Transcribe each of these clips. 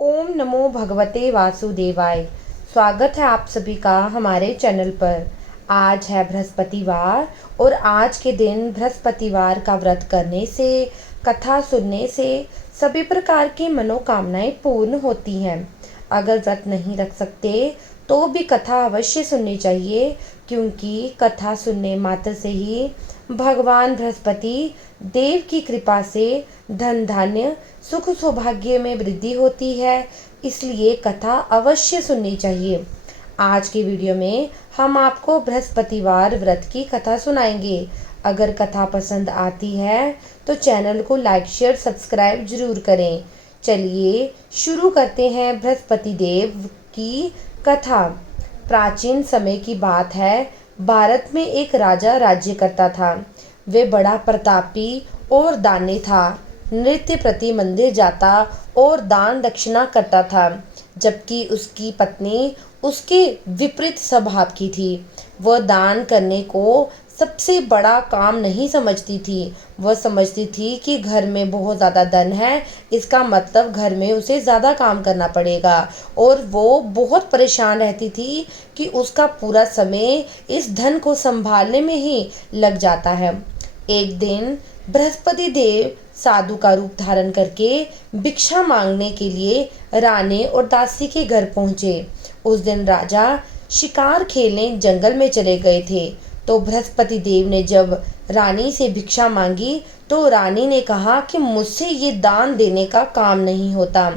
ओम नमो भगवते वासुदेवाय। स्वागत है आप सभी का हमारे चैनल पर। आज है बृहस्पतिवार और आज के दिन बृहस्पतिवार का व्रत करने से, कथा सुनने से सभी प्रकार की मनोकामनाएं पूर्ण होती हैं। अगर व्रत नहीं रख सकते तो भी कथा अवश्य सुननी चाहिए, क्योंकि कथा सुनने मात्र से ही भगवान बृहस्पति देव की कृपा से धन धान्य सुख सौभाग्य में वृद्धि होती है। इसलिए कथा अवश्य सुननी चाहिए। आज की वीडियो में हम आपको बृहस्पतिवार व्रत की कथा सुनाएंगे। अगर कथा पसंद आती है तो चैनल को लाइक शेयर सब्सक्राइब जरूर करें। चलिए शुरू करते हैं बृहस्पति देव की कथा। प्राचीन समय की बात है। भारत में एक राजा राज्य करता था। वे बड़ा प्रतापी और दानी था। नृत्य प्रति मंदिर जाता और दान दक्षिणा करता था, जबकि उसकी पत्नी उसके विपरीत स्वभाव की थी। वह दान करने को सबसे बड़ा काम नहीं समझती थी। वह समझती थी कि घर में बहुत ज़्यादा धन है, इसका मतलब घर में उसे ज़्यादा काम करना पड़ेगा, और वो बहुत परेशान रहती थी कि उसका पूरा समय इस धन को संभालने में ही लग जाता है। एक दिन बृहस्पति देव साधु का रूप धारण करके भिक्षा मांगने के लिए रानी और दासी के घर पहुंचे। उस दिन राजा शिकार खेलने जंगल में चले गए थे। तो बृहस्पति देव ने जब रानी से भिक्षा मांगी तो रानी ने कहा कि मुझसे ये दान देने का काम नहीं होता।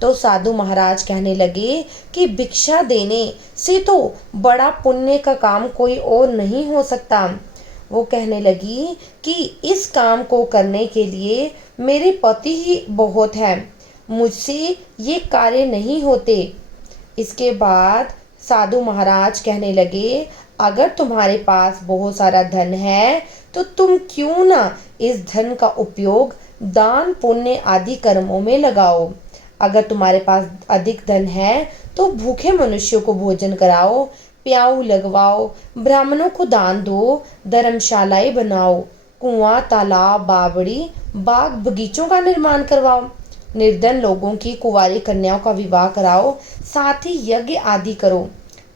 तो साधु महाराज कहने लगे कि भिक्षा देने से तो बड़ा पुण्य का काम कोई और नहीं हो सकता। वो कहने लगी कि इस काम को करने के लिए मेरे पति ही बहुत है, मुझसे ये कार्य नहीं होते। इसके बाद साधु महाराज कहने लगे, अगर तुम्हारे पास बहुत सारा धन है तो तुम क्यों ना इस धन का उपयोग दान पुण्य आदि कर्मों में लगाओ। अगर तुम्हारे पास अधिक धन है तो भूखे मनुष्यों को भोजन कराओ, प्याऊ लगवाओ, ब्राह्मणों को दान दो, धर्मशालाएं बनाओ, कुआं तालाब बावड़ी बाग बगीचों का निर्माण करवाओ, निर्धन लोगों की कुंवारी कन्याओं का विवाह कराओ, साथ ही यज्ञ आदि करो।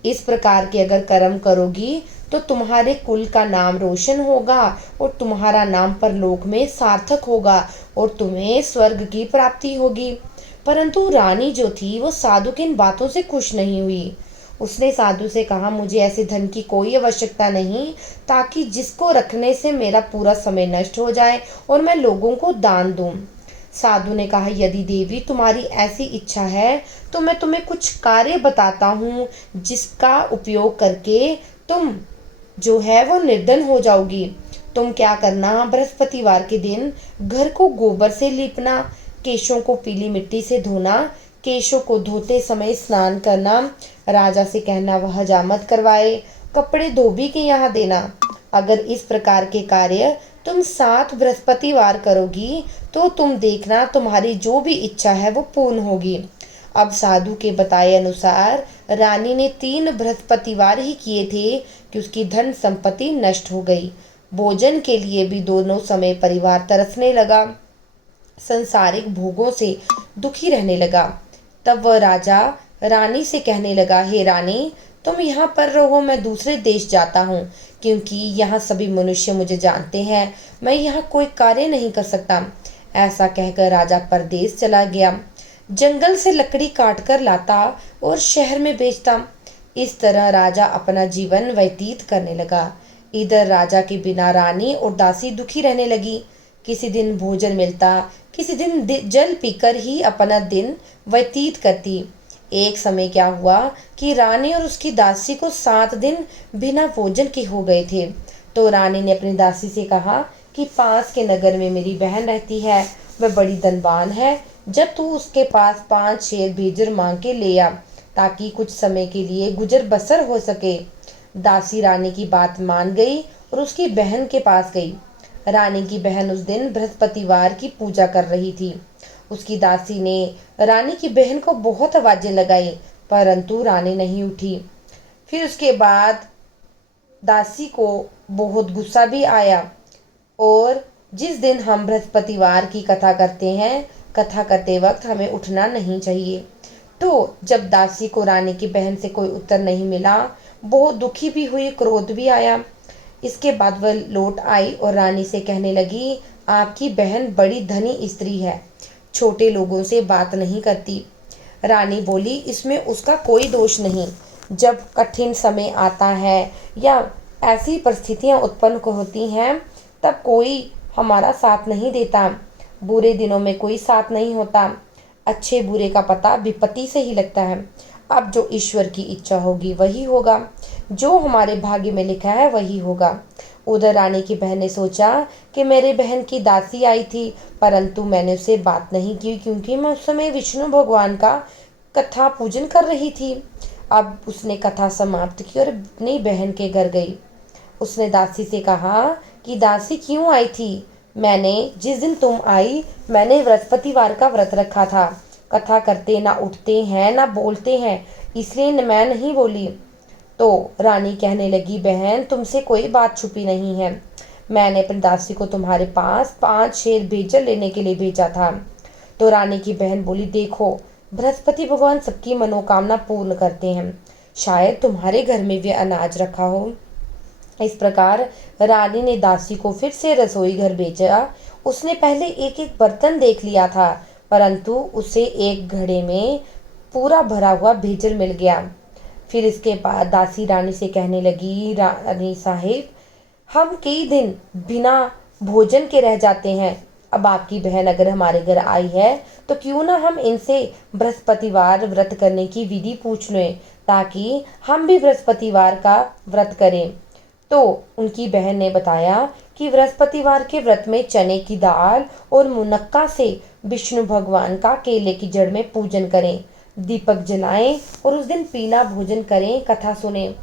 इस प्रकार के अगर कर्म करोगी तो तुम्हारे कुल का नाम रोशन होगा और तुम्हारा नाम परलोक में सार्थक होगा और तुम्हें स्वर्ग की प्राप्ति होगी। परंतु रानी जो थी वो साधु की इन बातों से खुश नहीं हुई। उसने साधु से कहा, मुझे ऐसे धन की कोई आवश्यकता नहीं, ताकि जिसको रखने से मेरा पूरा समय नष्ट हो जाए और मैं लोगों को दान दूं। साधु ने कहा, यदि देवी तुम्हारी ऐसी इच्छा है तो मैं तुम्हें कुछ कार्य बताता हूँ, जिसका उपयोग करके तुम जो है वो निर्धन हो जाओगी। तुम क्या करना, बृहस्पतिवार के दिन घर को गोबर से लीपना, केशों को पीली मिट्टी से धोना, केशों को धोते समय स्नान करना, राजा से कहना वह हजामत करवाए, कपड़े धोबी के यहाँ देना। अगर इस प्रकार के कार्य तुम 7 बृहस्पतिवार करोगी तो तुम देखना तुम्हारी जो भी इच्छा है वो पूर्ण होगी। अब साधु के बताए अनुसार रानी ने 3 बृहस्पतिवार ही किए थे कि उसकी धन संपत्ति नष्ट हो गई। भोजन के लिए भी दोनों समय परिवार तरसने लगा, संसारिक भोगों से दुखी रहने लगा। तब वह राजा रानी से कहने लगा, हे रानी, तुम यहाँ पर रहो, मैं दूसरे देश जाता हूँ, क्योंकि यहाँ सभी मनुष्य मुझे जानते हैं, मैं यहाँ कोई कार्य नहीं कर सकता। ऐसा कहकर राजा परदेश चला गया। जंगल से लकड़ी काट कर लाता और शहर में बेचता। इस तरह राजा अपना जीवन व्यतीत करने लगा। इधर राजा के बिना रानी और दासी दुखी रहने लगी। किसी दिन भोजन मिलता, किसी दिन जल पीकर ही अपना दिन व्यतीत करती। एक समय क्या हुआ कि रानी और उसकी दासी को 7 दिन बिना भोजन के हो गए थे। तो रानी ने अपनी दासी से कहा कि पास के नगर में मेरी बहन रहती है, वह बड़ी धनवान है, जब तू उसके पास 5 शेर भेजर मांग के ले आ, ताकि कुछ समय के लिए गुजर बसर हो सके। दासी रानी की बात मान गई और उसकी बहन के पास गई। रानी की बहन उस दिन बृहस्पतिवार की पूजा कर रही थी। उसकी दासी ने रानी की बहन को बहुत आवाजें लगाई, परंतु रानी नहीं उठी। फिर उसके बाद दासी को बहुत गुस्सा भी आया, और जिस दिन हम बृहस्पतिवार की कथा करते हैं कथा करते वक्त हमें उठना नहीं चाहिए। तो जब दासी को रानी की बहन से कोई उत्तर नहीं मिला, बहुत दुखी भी हुई, क्रोध भी आया। इसके बाद वह लौट आई और रानी से कहने लगी, आपकी बहन बड़ी धनी स्त्री है, छोटे लोगों से बात नहीं करती। रानी बोली, इसमें उसका कोई दोष नहीं। जब कठिन समय आता है या ऐसी परिस्थितियां उत्पन्न होती हैं, तब कोई हमारा साथ नहीं देता। बुरे दिनों में कोई साथ नहीं होता। अच्छे बुरे का पता विपत्ति से ही लगता है। अब जो ईश्वर की इच्छा होगी वही होगा, जो हमारे भाग्य में लिखा है वही होगा। उधर रानी की बहन ने सोचा कि मेरे बहन की दासी आई थी, परंतु मैंने उससे बात नहीं की क्योंकि मैं उस समय विष्णु भगवान का कथा पूजन कर रही थी। अब उसने कथा समाप्त की और अपनी बहन के घर गई। उसने दासी से कहा कि दासी क्यों आई थी? मैंने जिस दिन तुम आई, मैंने बृहस्पतिवार का व्रत रखा था। कथा करते ना उठते हैं ना बोलते हैं, इसलिए मैं नहीं बोली। तो रानी कहने लगी, बहन तुमसे कोई बात छुपी नहीं है। मैंने अपनी दासी को तुम्हारे पास 5 शेर भेजल लेने के लिए भेजा था। तो रानी की बहन बोली, देखो बृहस्पति भगवान सबकी मनोकामना पूर्ण करते हैं, शायद तुम्हारे घर में भी अनाज रखा हो। इस प्रकार रानी ने दासी को फिर से रसोई घर भेजा। उसने पहले एक एक बर्तन देख लिया था, परंतु उसे एक घड़े में पूरा भरा हुआ भेजल मिल गया। फिर इसके बाद दासी रानी से कहने लगी, रानी साहिब, हम कई दिन बिना भोजन के रह जाते हैं। अब आपकी बहन अगर हमारे घर आई है तो क्यों ना हम इनसे बृहस्पतिवार व्रत करने की विधि पूछ लें, ताकि हम भी बृहस्पतिवार का व्रत करें। तो उनकी बहन ने बताया कि बृहस्पतिवार के व्रत में चने की दाल और मुनक्का से विष्णु भगवान का केले की जड़ में पूजन करें, दीपक जलाएं और उस दिन पीला भोजन करें, कथा सुने।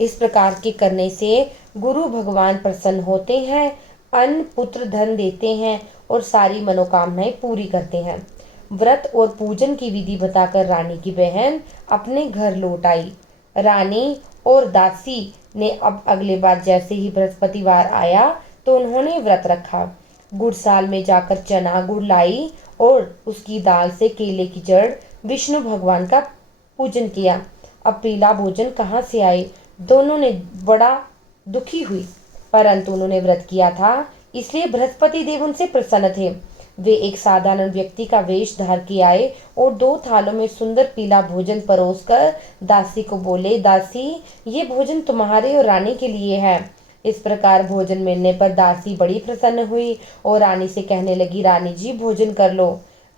इस प्रकार के करने से गुरु भगवान प्रसन्न होते हैं, अन्न पुत्र धन देते हैं और सारी मनोकामनाएं पूरी करते हैं। व्रत और पूजन की विधि बताकर रानी की बहन अपने घर लौट आई। रानी और दासी ने अब अगले बार जैसे ही बृहस्पतिवार आया तो उन्होंने व्रत रखा। गुड़साल में जाकर चना गुड़ लाई और उसकी दाल से केले की जड़ विष्णु भगवान का पूजन किया। अब पीला भोजन कहाँ से आए? दोनों ने बड़ा दुखी हुई, परंतु उन्होंने व्रत किया था, इसलिए बृहस्पति देव उनसे प्रसन्न थे। वे एक साधारण व्यक्ति का वेश धार के आए और 2 थालों में सुंदर पीला भोजन परोसकर दासी को बोले, दासी ये भोजन तुम्हारे और रानी के लिए है। इस प्रकार भोजन मिलने पर दासी बड़ी प्रसन्न हुई और रानी से कहने लगी, रानी जी भोजन कर लो।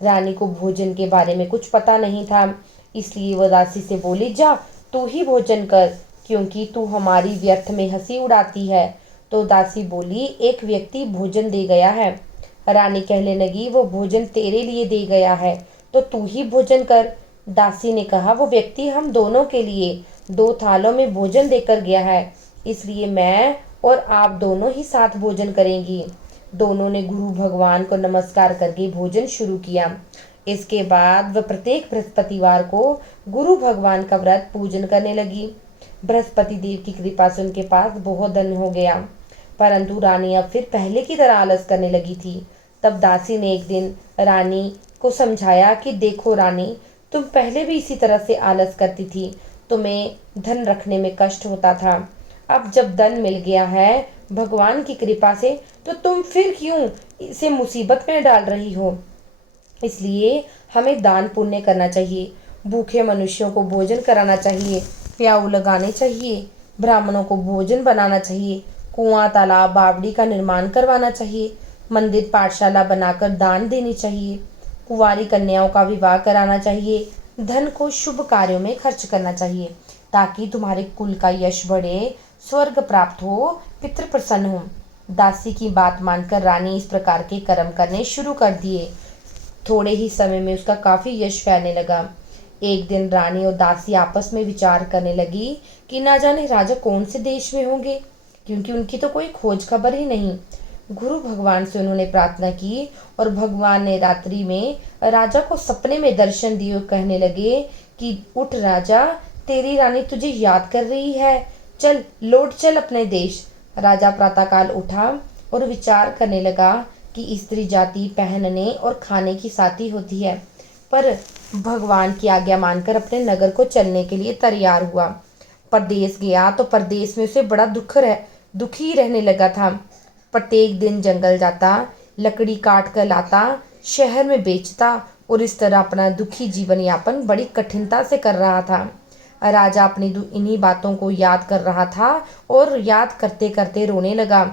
रानी को भोजन के बारे में कुछ पता नहीं था, इसलिए वह दासी से बोली, जा तू ही भोजन कर, क्योंकि तू हमारी व्यर्थ में हंसी उड़ाती है। तो दासी बोली, एक व्यक्ति भोजन दे गया है। रानी कहने लगी, वो भोजन तेरे लिए दे गया है तो तू ही भोजन कर। दासी ने कहा, वो व्यक्ति हम दोनों के लिए 2 थालों में भोजन देकर गया है, इसलिए मैं और आप दोनों ही साथ भोजन करेंगी। दोनों ने गुरु भगवान को नमस्कार करके भोजन शुरू किया। इसके बाद वह प्रत्येक बृहस्पतिवार को गुरु भगवान का व्रत पूजन करने लगी। बृहस्पति देव की कृपा से उनके पास बहुत धन हो गया, परंतु रानी अब फिर पहले की तरह आलस करने लगी थी। तब दासी ने एक दिन रानी को समझाया कि देखो रानी, तुम पहले भी इसी तरह से आलस करती थी, तुम्हें धन रखने में कष्ट होता था। अब जब धन मिल गया है भगवान की कृपा से, तो तुम फिर क्यों इसे मुसीबत में डाल रही हो? इसलिए हमें दान पुण्य करना चाहिए, भूखे मनुष्यों को भोजन कराना चाहिए, प्याऊ लगाने चाहिए, ब्राह्मणों को भोजन बनाना चाहिए, कुआं तालाब बावड़ी का निर्माण करवाना चाहिए, मंदिर पाठशाला बनाकर दान देनी चाहिए, कुंवारी कन्याओं का विवाह कराना चाहिए, धन को शुभ कार्यों में खर्च करना चाहिए, ताकि तुम्हारे कुल का यश बढ़े, स्वर्ग प्राप्त हो, पितृ प्रसन्न हो। दासी की बात मानकर रानी इस प्रकार के कर्म करने शुरू कर दिए। थोड़े ही समय में उसका काफी यश फैलने लगा। एक दिन रानी और दासी आपस में विचार करने लगी कि ना जाने राजा कौन से देश में होंगे, क्योंकि उनकी तो कोई खोज खबर ही नहीं। गुरु भगवान से उन्होंने प्रार्थना की और भगवान ने रात्रि में राजा को सपने में दर्शन दिए, कहने लगे कि उठ राजा, तेरी रानी तुझे याद कर रही है, चल लौट चल अपने देश। राजा प्रातःकाल उठा और विचार करने लगा कि स्त्री जाति पहनने और खाने की साथी होती है, पर भगवान की आज्ञा मानकर अपने नगर को चलने के लिए तैयार हुआ। परदेश गया तो परदेश में उसे बड़ा दुखी रहने लगा था। प्रत्येक दिन जंगल जाता, लकड़ी काट कर लाता, शहर में बेचता और इस तरह अपना दुखी जीवन यापन बड़ी कठिनता से कर रहा था। राजा अपनी इन्हीं बातों को याद कर रहा था और याद करते करते रोने लगा।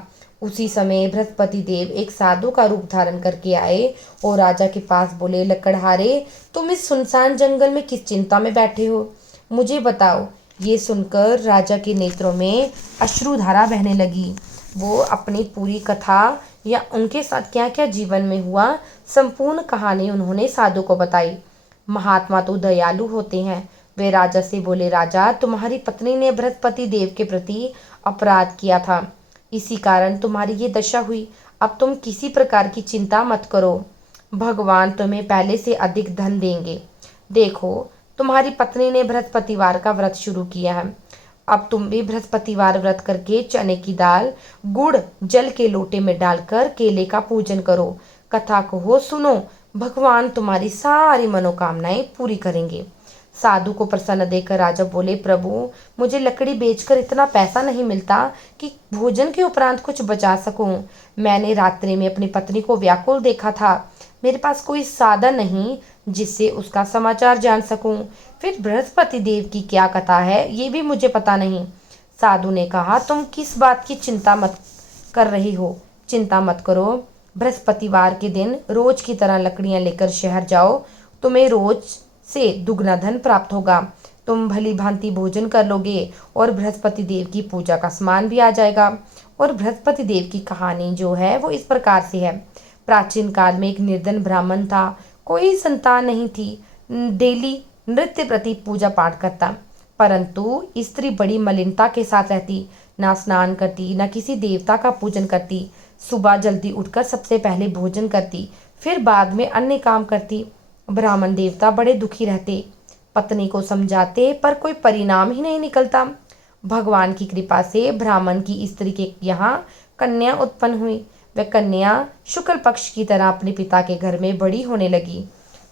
उसी समय बृहस्पति देव एक साधु का रूप धारण करके आए और राजा के पास बोले, लकड़हारे, तुम इस सुनसान जंगल में किस चिंता में बैठे हो, मुझे बताओ। ये सुनकर राजा के नेत्रों में अश्रुधारा बहने लगी। वो अपनी पूरी कथा या उनके साथ क्या क्या जीवन में हुआ संपूर्ण कहानी उन्होंने साधु को बताई। महात्मा तो दयालु होते हैं। वे राजा से बोले, राजा, तुम्हारी पत्नी ने बृहस्पति देव के प्रति अपराध किया था, इसी कारण तुम्हारी ये दशा हुई। अब तुम किसी प्रकार की चिंता मत करो, भगवान तुम्हें पहले से अधिक धन देंगे। देखो, तुम्हारी पत्नी ने बृहस्पतिवार का व्रत शुरू किया है। अब तुम भी बृहस्पतिवार व्रत करके चने की दाल गुड़ जल के लोटे में डालकर केले का पूजन करो। कथा को हो सुनो, भगवान तुम्हारी सारी मनोकामनाएं पूरी करेंगे। साधु को प्रसन्न देखकर राजा बोले, प्रभु, मुझे लकड़ी बेचकर इतना पैसा नहीं मिलता कि भोजन के उपरांत कुछ बचा सकूं। मैंने रात्रि में अपनी पत्नी को व्याकुल देखा था। मेरे पास कोई साधन नहीं जिससे उसका समाचार जान सकूं। फिर बृहस्पति देव की क्या कथा है ये भी मुझे पता नहीं। साधु ने कहा, तुम किस बात की चिंता मत कर रही हो, चिंता मत करो। बृहस्पतिवार के दिन रोज की तरह लकड़ियां लेकर शहर जाओ, तुम्हें रोज से दुगना धन प्राप्त होगा। तुम भली भांति भोजन कर लोगे और बृहस्पति देव की पूजा का सामान भी आ जाएगा। और बृहस्पति देव की कहानी जो है वो इस प्रकार से है। प्राचीन काल में एक निर्धन ब्राह्मण था, कोई संतान नहीं थी। डेली नृत्य प्रति पूजा पाठ करता, परंतु स्त्री बड़ी मलिनता के साथ रहती, ना स्नान करती, ना किसी देवता का पूजन करती। सुबह जल्दी उठकर सबसे पहले भोजन करती, फिर बाद में अन्य काम करती। ब्राह्मण देवता बड़े दुखी रहते, पत्नी को समझाते पर कोई परिणाम ही नहीं निकलता। भगवान की कृपा से ब्राह्मण की स्त्री के यहाँ कन्या उत्पन्न हुई। वह कन्या शुक्ल पक्ष की तरह अपने पिता के घर में बड़ी होने लगी।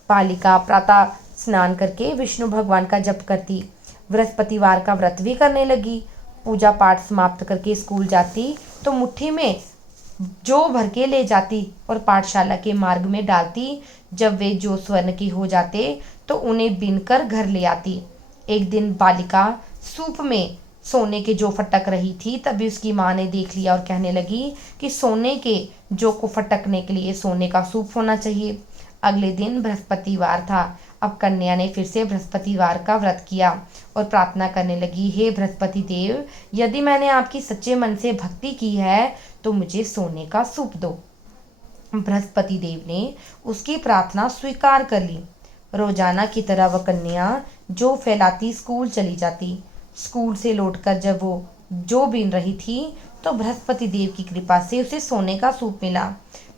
बालिका प्रातः स्नान करके विष्णु भगवान का जप करती, बृहस्पतिवार का व्रत भी करने लगी। पूजा पाठ समाप्त करके स्कूल जाती तो मुट्ठी में जौ भर के ले जाती और पाठशाला के मार्ग में डालती। जब वे जौ स्वर्ण के हो जाते तो उन्हें बीनकर घर ले आती। एक दिन बालिका सूप में सोने के जौ फटक रही थी, तभी उसकी माँ ने देख लिया और कहने लगी कि सोने के जौ को फटकने के लिए सोने का सूप होना चाहिए। अगले दिन बृहस्पतिवार था। अब कन्या ने फिर से बृहस्पतिवार का व्रत किया और प्रार्थना करने लगी, हे बृहस्पति देव, यदि मैंने आपकी सच्चे मन से भक्ति की है तो मुझे सोने का सूप दो। बृहस्पति देव ने उसकी प्रार्थना स्वीकार कर ली। रोजाना की तरह वह कन्या जौ फैलाती स्कूल चली जाती। स्कूल से लौटकर जब वो जौ बीन रही थी तो बृहस्पति देव की कृपा से उसे सोने का सूप मिला।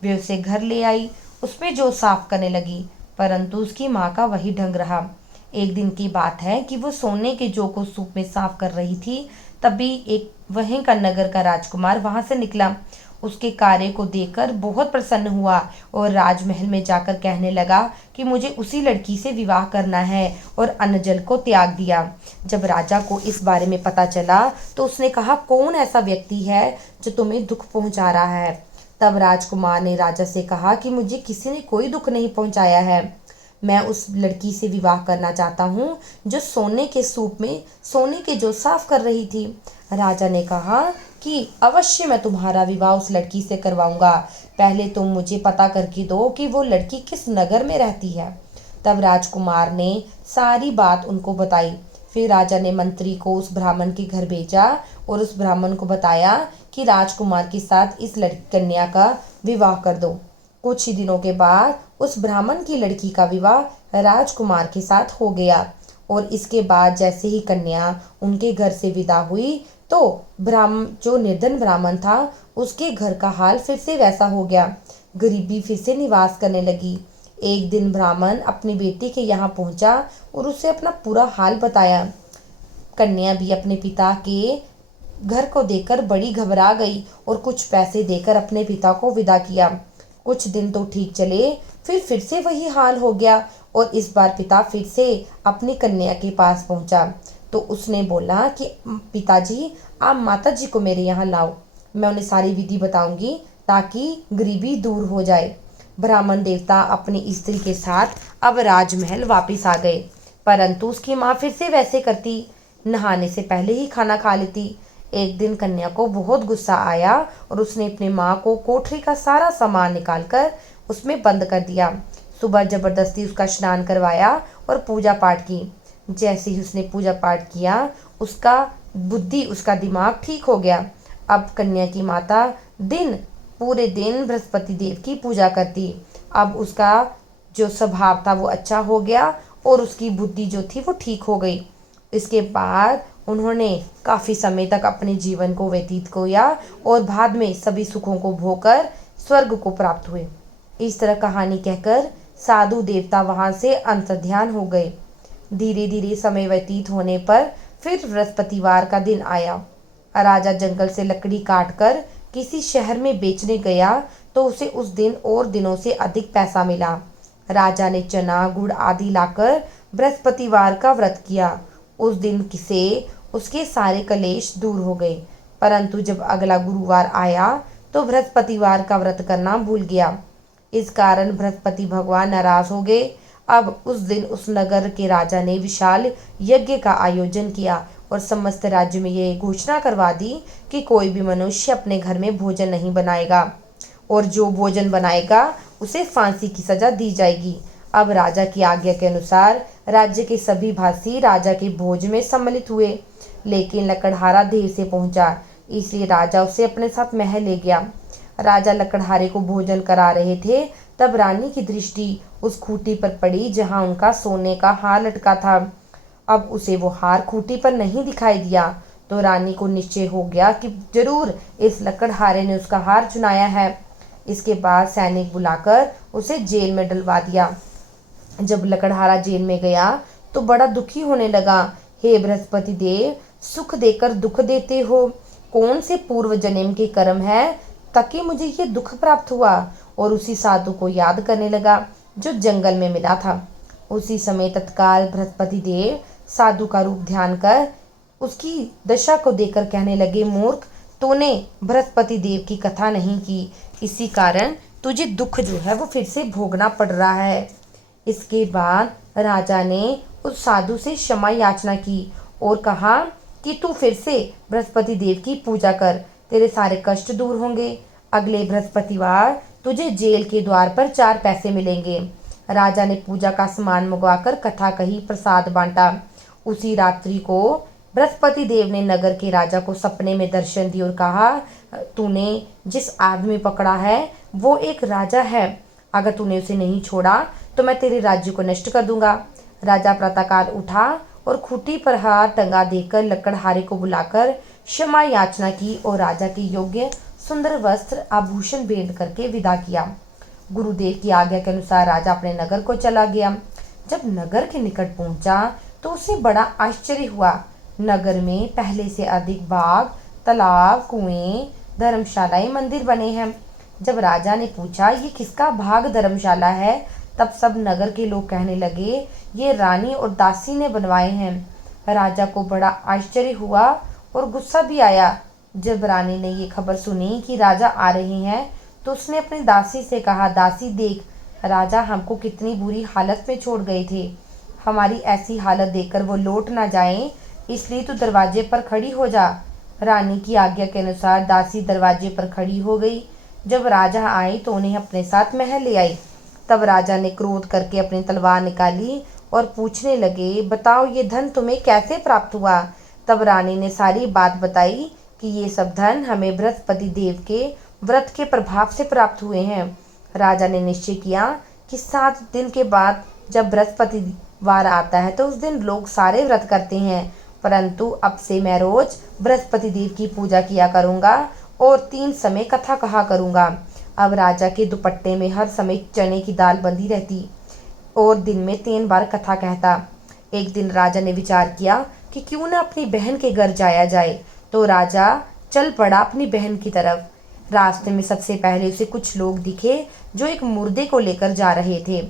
वे उसे घर ले आई, उसमें जौ साफ करने लगी, परंतु उसकी माँ का वही ढंग रहा। एक दिन की बात है कि वो सोने के जौ को सूप में साफ कर रही थी, तभी एक वहीं का नगर का राजकुमार वहां से निकला। उसके कार्य को देखकर बहुत प्रसन्न हुआ और राजमहल में जाकर कहने लगा कि मुझे उसी लड़की से विवाह करना है और अन्न जल को त्याग दिया। जब राजा को इस बारे में पता चला तो उसने कहा, कौन ऐसा व्यक्ति है जो तुम्हें दुख पहुंचा रहा है। तब राजकुमार ने राजा से कहा कि मुझे किसी ने कोई दुख नहीं पहुंचाया है, मैं उस लड़की से विवाह करना चाहता हूँ जो सोने के सूप में सोने के जौ साफ कर रही थी। राजा ने कहा कि अवश्य मैं तुम्हारा विवाह उस लड़की से करवाऊंगा, पहले तुम मुझे पता करके दो कि वो लड़की किस नगर में रहती है। तब राजकुमार ने सारी बात उनको बताई। फिर राजा ने मंत्री को उस ब्राह्मण के घर भेजा और उस ब्राह्मण को बताया कि राजकुमार के साथ इस कन्या का विवाह कर दो। कुछ ही दिनों के बाद उस ब्राह्मण की लड़की का विवाह राजकुमार के साथ हो गया और इसके बाद जैसे ही कन्या उनके घर से विदा हुई तो जो निर्धन ब्राह्मण था उसके घर का हाल फिर से वैसा हो गया। गरीबी फिर से निवास करने लगी। एक दिन ब्राह्मण अपनी बेटी के यहाँ पहुंचा और उसे अपना पूरा हाल बताया। कन्या भी अपने पिता के घर को देखकर बड़ी घबरा गई और कुछ पैसे देकर अपने पिता को विदा किया। कुछ दिन तो ठीक चले, फिर से वही हाल हो गया और इस बार पिता फिर से अपनी कन्या के पास पहुंचा। तो उसने बोला कि पिताजी, आप माता जी को मेरे यहाँ लाओ, मैं उन्हें सारी विधि बताऊंगी ताकि गरीबी दूर हो जाए। ब्राह्मण देवता अपनी स्त्री के साथ अब राजमहल वापिस आ गए, परंतु उसकी माँ फिर से वैसे करती, नहाने से पहले ही खाना खा लेती। एक दिन कन्या को बहुत गुस्सा आया और उसने अपनी माँ को कोठरी का सारा सामान निकालकर उसमें बंद कर दिया। सुबह जबरदस्ती उसका स्नान करवाया और पूजा पाठ की। जैसे ही उसने पूजा पाठ किया, उसका बुद्धि, उसका दिमाग ठीक हो गया। अब कन्या की माता पूरे दिन बृहस्पति देव की पूजा करती। अब उसका जो स्वभाव था वो अच्छा हो गया और उसकी बुद्धि जो थी वो ठीक हो गई। इसके बाद उन्होंने काफ़ी समय तक अपने जीवन को व्यतीत किया और बाद में सभी सुखों को भोगकर स्वर्ग को प्राप्त हुए। इस तरह कहानी कहकर साधु देवता वहां से अंतर्ध्यान हो गए। धीरे धीरे समय व्यतीत होने पर फिर बृहस्पतिवार का दिन आया। राजा जंगल से लकड़ी काटकर किसी शहर में बेचने गया तो उसे उस दिन और दिनों से अधिक पैसा मिला। राजा ने चना गुड़ आदि लाकर बृहस्पतिवार का व्रत किया। उस दिन से उसके सारे कलेश दूर हो गए। परंतु जब अगला गुरुवार आया तो बृहस्पतिवार का व्रत करना भूल गया। इस कारण बृहस्पति भगवान नाराज हो गए। अब उस दिन उस नगर के राजा ने विशाल यज्ञ का आयोजन किया और समस्त राज्य में ये घोषणा करवा दी कि कोई भी मनुष्य अपने घर में भोजन नहीं बनाएगा और जो भोजन बनाएगा उसे फांसी की सजा दी जाएगी। अब राजा की आज्ञा के अनुसार राज्य के सभी भासी राजा के भोज में सम्मिलित हुए, लेकिन लकड़हारा देर से पहुंचा, इसलिए राजा उसे अपने साथ महल ले गया। राजा लकड़हारे को भोजन करा रहे थे, तब रानी की दृष्टि उस खूंटी पर पड़ी जहां उनका सोने का हार लटका था। अब उसे वो हार खूंटी पर नहीं दिखाई दिया तो रानी को निश्चय हो गया कि जरूर इस लकड़हारे ने उसका हार चुराया है। इसके बाद सैनिक बुलाकर उसे जेल में डलवा दिया। जब लकड़हारा जेल में गया तो बड़ा दुखी होने लगा। हे बृहस्पति देव, सुख देकर दुख देते हो, कौन से पूर्व जन्म के कर्म है ताकि मुझे ये दुख प्राप्त हुआ। और उसी साधु को याद करने लगा जो जंगल में मिला था। उसी समय तत्काल बृहस्पति देव साधु का रूप ध्यान कर उसकी दशा को देखकर कहने लगे, मूर्ख, तूने बृहस्पति देव की कथा नहीं की, इसी कारण तुझे दुख जो है वो फिर से भोगना पड़ रहा है। इसके बाद राजा ने उस साधु से क्षमा याचना की और कहा कि तू फिर से बृहस्पति देव की पूजा कर, तेरे सारे कष्ट दूर होंगे। अगले बृहस्पतिवार तुझे जेल के द्वार पर 4 पैसे मिलेंगे। राजा ने पूजा का सामान मंगवाकर कथा कही, प्रसाद बांटा। उसी रात्रि को बृहस्पति देव ने नगर के राजा को सपने में दर्शन दिए और कहा, तूने जिस आदमी पकड़ा है वो एक राजा है, अगर तूने उसे नहीं छोड़ा तो मैं तेरे राज्य को नष्ट कर दूंगा। राजा प्रातःकाल उठा और खूंटी पर हार टंगा देकर लकड़हारे को बुलाकर क्षमा याचना की और राजा के योग्य सुंदर वस्त्र आभूषण भेंट करके विदा किया। गुरुदेव की आज्ञा के अनुसार राजा अपने नगर को चला गया। जब नगर के निकट पहुंचा तो उसे बड़ा आश्चर्य हुआ। नगर में पहले से अधिक बाग, तालाब, कुएं, धर्मशालाएं, मंदिर बने हैं। जब राजा ने पूछा ये किसका भाग धर्मशाला है, तब सब नगर के लोग कहने लगे ये रानी और दासी ने बनवाए हैं। राजा को बड़ा आश्चर्य हुआ और गुस्सा भी आया। जब रानी ने ये खबर सुनी कि राजा आ रहे हैं तो उसने अपनी दासी से कहा, दासी देख, राजा हमको कितनी बुरी हालत में छोड़ गए थे, हमारी ऐसी हालत देखकर वो लौट ना जाएं, इसलिए तू दरवाजे पर खड़ी हो जा। रानी की आज्ञा के अनुसार दासी दरवाजे पर खड़ी हो गई। जब राजा आए तो उन्हें अपने साथ महल ले आई। तब राजा ने क्रोध करके अपनी तलवार निकाली और पूछने लगे, बताओ ये धन तुम्हें कैसे प्राप्त हुआ। तब रानी ने सारी बात बताई कि ये सब धन हमें बृहस्पति देव के व्रत के प्रभाव से प्राप्त हुए हैं। राजा ने निश्चय किया कि 7 दिन के बाद जब बृहस्पतिवार आता है तो उस दिन लोग सारे व्रत करते हैं, परंतु अब से मैं रोज बृहस्पति देव की पूजा किया करूंगा और 3 समय कथा कहा करूंगा। अब राजा के दुपट्टे में हर समय चने की दाल बंधी रहती और दिन में 3 बार कथा कहता। एक दिन राजा ने विचार किया कि क्यों न अपनी बहन के घर जाया जाए, तो राजा चल पड़ा अपनी बहन की तरफ। रास्ते में सबसे पहले उसे कुछ लोग दिखे जो एक मुर्दे को लेकर जा रहे थे।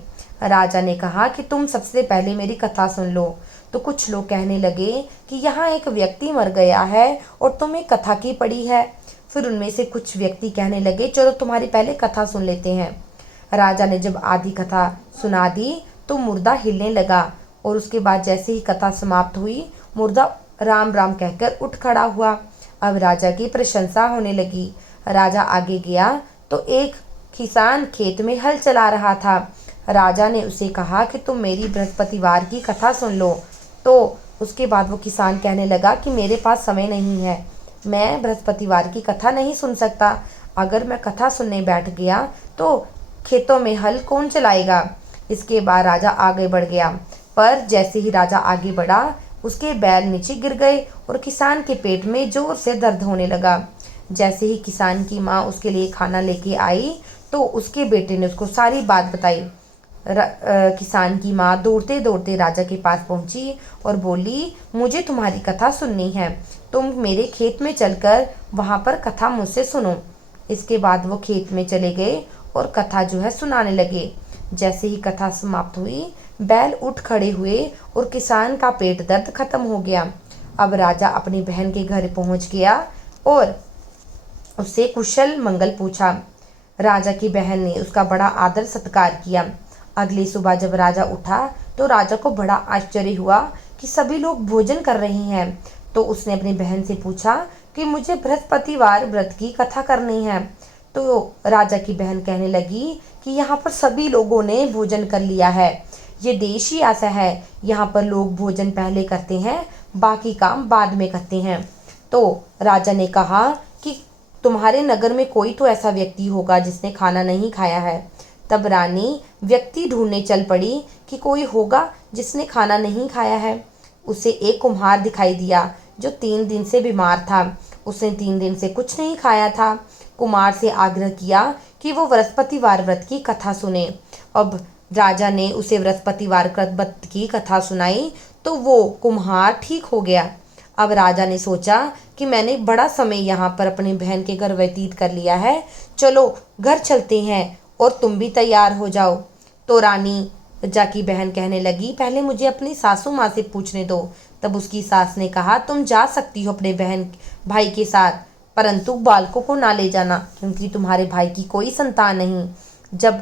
राजा ने कहा कि तुम सबसे पहले मेरी कथा सुन लो। तो कुछ लोग कहने लगे कि यहाँ एक व्यक्ति मर गया है और तुम्हें कथा की पड़ी है। फिर उनमें से कुछ व्यक्ति कहने लगे चलो तुम्हारी पहले कथा सुन लेते हैं। राजा ने जब आधी कथा सुना दी तो मुर्दा हिलने लगा और उसके बाद जैसे ही कथा समाप्त हुई मुर्दा राम राम कहकर उठ खड़ा हुआ। अब राजा की प्रशंसा होने लगी। राजा आगे गया तो एक किसान खेत में हल चला रहा था। राजा ने उसे कहा कि तुम मेरी बृहस्पतिवार की कथा सुन लो। तो उसके बाद वो किसान कहने लगा कि मेरे पास समय नहीं है, मैं बृहस्पतिवार की कथा नहीं सुन सकता। अगर मैं कथा सुनने बैठ गया तो खेतों में हल कौन चलाएगा। इसके बाद राजा आगे बढ़ गया, पर जैसे ही राजा आगे बढ़ा उसके बैल नीचे गिर गए और किसान के पेट में जोर से दर्द होने लगा। जैसे ही किसान की माँ उसके लिए खाना लेके आई तो उसके बेटे ने उसको सारी बात बताई। किसान की माँ दौड़ते दौड़ते राजा के पास पहुंची और बोली मुझे तुम्हारी कथा सुननी है, तुम मेरे खेत में चलकर वहाँ पर कथा मुझसे सुनो। इसके बाद वो खेत में चले गए और कथा जो है सुनाने लगे। जैसे ही कथा समाप्त हुई बैल उठ खड़े हुए और किसान का पेट दर्द खत्म हो गया। अब राजा अपनी बहन के घर पहुंच गया और उससे कुशल मंगल पूछा। राजा की बहन ने उसका बड़ा आदर सत्कार किया। अगली सुबह जब राजा उठा तो राजा को बड़ा आश्चर्य हुआ कि सभी लोग भोजन कर रहे हैं। तो उसने अपनी बहन से पूछा कि मुझे बृहस्पतिवार व्रत की कथा करनी है। तो राजा की बहन कहने लगी कि यहाँ पर सभी लोगों ने भोजन कर लिया है, ये देश ही ऐसा है, यहाँ पर लोग भोजन पहले करते हैं, बाकी काम बाद में करते हैं। तो राजा ने कहा कि तुम्हारे नगर में कोई तो ऐसा व्यक्ति होगा जिसने खाना नहीं खाया है। तब रानी व्यक्ति ढूंढने चल पड़ी कि कोई होगा जिसने खाना नहीं खाया है। उसे एक कुम्हार दिखाई दिया जो 3 दिन से बीमार था। उसने 3 दिन से कुछ नहीं खाया था। कुम्हार से आग्रह किया कि वो बृहस्पतिवार व्रत की कथा सुने। अब राजा ने उसे बृहस्पतिवार व्रत की कथा सुनाई तो वो कुम्हार ठीक हो गया। अब राजा ने सोचा कि मैंने बड़ा समय यहाँ पर अपनी बहन के घर व्यतीत कर लिया है, चलो घर चलते हैं और तुम भी तैयार हो जाओ। तो रानी की बहन कहने लगी पहले मुझे अपनी सासू माँ से पूछने दो। तब उसकी सास ने कहा तुम जा सकती हो अपने बहन भाई के साथ, परंतु बालकों को ना ले जाना क्योंकि तुम्हारे भाई की कोई संतान नहीं। जब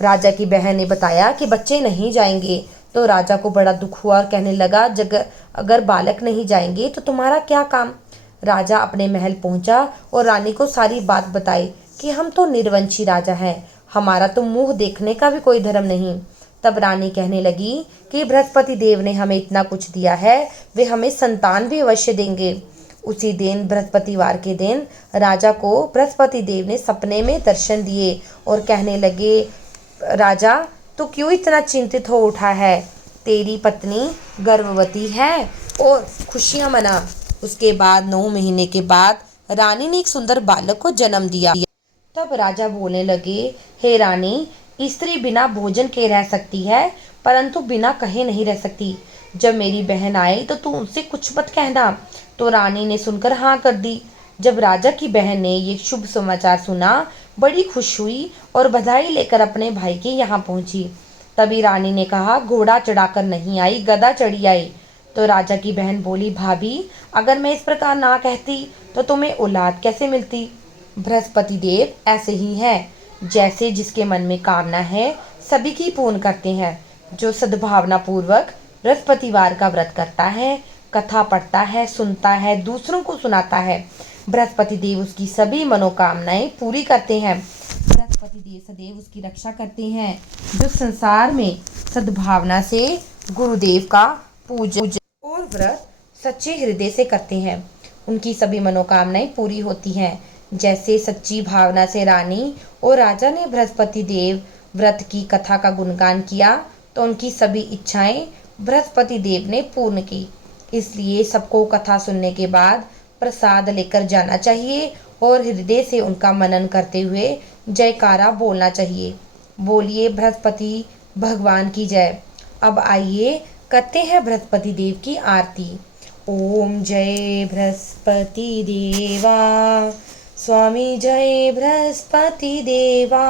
राजा की बहन ने बताया कि बच्चे नहीं जाएंगे तो राजा को बड़ा दुख हुआ और कहने लगा अगर बालक नहीं जाएंगे तो तुम्हारा क्या काम। राजा अपने महल पहुंचा और रानी को सारी बात बताई कि हम तो निर्वंशी राजा हैं, हमारा तो मुंह देखने का भी कोई धर्म नहीं। तब रानी कहने लगी कि बृहस्पति देव ने हमें इतना कुछ दिया है, वे हमें संतान भी अवश्य देंगे। उसी दिन बृहस्पतिवार के दिन राजा को बृहस्पति देव ने सपने में दर्शन दिए और कहने लगे राजा तो क्यों इतना चिंतित हो उठा है, तेरी पत्नी गर्भवती है और खुशियां मना। उसके बाद 9 महीने के बाद रानी ने एक सुंदर बालक को जन्म दिया। तब राजा बोलने लगे हे रानी, स्त्री बिना भोजन के रह सकती है परंतु बिना कहे नहीं रह सकती। जब मेरी बहन आए तो तू उनसे कुछ मत कहना। तो रानी ने सुनकर हाँ कर दी। जब राजा की बहन ने ये शुभ समाचार सुना बड़ी खुश हुई और बधाई लेकर अपने भाई के यहाँ पहुंची। तभी रानी ने कहा घोड़ा चढ़ाकर नहीं आई, गधा चढ़ी आई। तो राजा की बहन बोली भाभी अगर मैं इस प्रकार ना कहती तो तुम्हें औलाद कैसे मिलती। बृहस्पति देव ऐसे ही है, जैसे जिसके मन में कामना है सभी की पूर्ण करते हैं। जो सद्भावना पूर्वक बृहस्पतिवार का व्रत करता है, कथा पढ़ता है, सुनता है, दूसरों को सुनाता है, बृहस्पति देव उसकी सभी मनोकामनाएं पूरी करते हैं। बृहस्पति देव सदैव उसकी रक्षा करते हैं। जो संसार में सद्भावना से गुरुदेव का पूजन और व्रत सच्चे हृदय से करते हैं उनकी सभी मनोकामनाएं पूरी होती हैं। जैसे सच्ची भावना से रानी और राजा ने बृहस्पति देव व्रत की कथा का गुणगान किया तो उनकी सभी इच्छाएं बृहस्पति देव ने पूर्ण की। इसलिए सबको कथा सुनने के बाद प्रसाद लेकर जाना चाहिए और हृदय से उनका मनन करते हुए जयकारा बोलना चाहिए। बोलिए बृहस्पति भगवान की जय। अब आइए करते हैं बृहस्पति देव की आरती। ओम जय बृहस्पति देवा, स्वामी जय बृहस्पति देवा।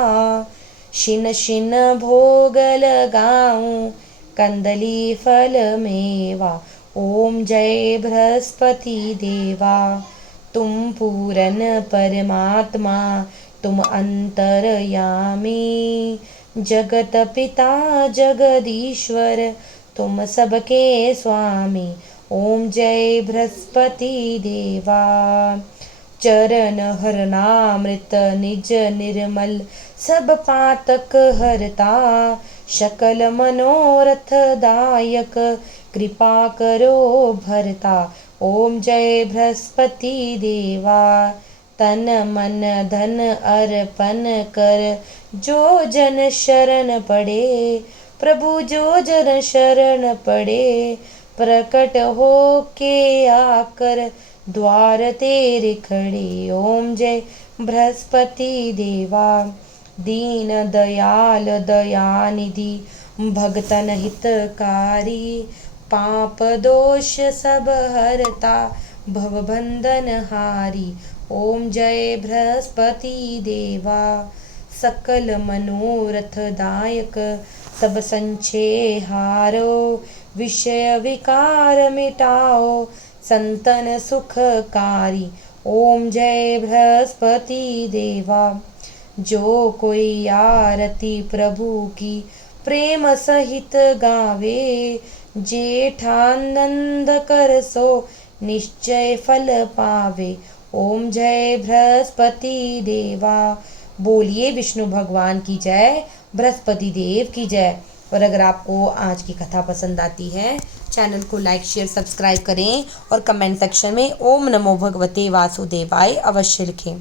शिन शिन भोग लगाऊं कंदली फल मेवा। ओम जय बृहस्पति देवा। तुम पूरन परमात्मा तुम अंतरयामी। जगत पिता जगदीश्वर तुम सबके स्वामी। ओम जय बृहस्पति देवा। चरण हरनामृत निज निर्मल सब पातक हरता। सकल मनोरथ दायक कृपा करो भरता। ओम जय बृहस्पति देवा। तन मन धन अर्पण कर जो जन शरण पड़े। प्रभु जो जन शरण पड़े प्रकट हो के आकर द्वार तेरे खड़े। ओम जय बृहस्पति देवा। दीन दयाल दयानिधि भगतन हितकारी। पाप दोष सब हरता भवबंधन हारी। ओम जय बृहस्पति देवा। सकल मनोरथ दायक सब संशय हारो। विषय विकार मिटाओ संतन सुखकारी। ओम जय बृहस्पति देवा। जो कोई आरती प्रभु की प्रेम सहित गावे। जेठानंद कर सो निश्चय फल पावे। ओम जय बृहस्पति देवा। बोलिए विष्णु भगवान की जय, बृहस्पति देव की जय। और अगर आपको आज की कथा पसंद आती है चैनल को लाइक शेयर सब्सक्राइब करें और कमेंट सेक्शन में ओम नमो भगवते वासुदेवाय अवश्य लिखें।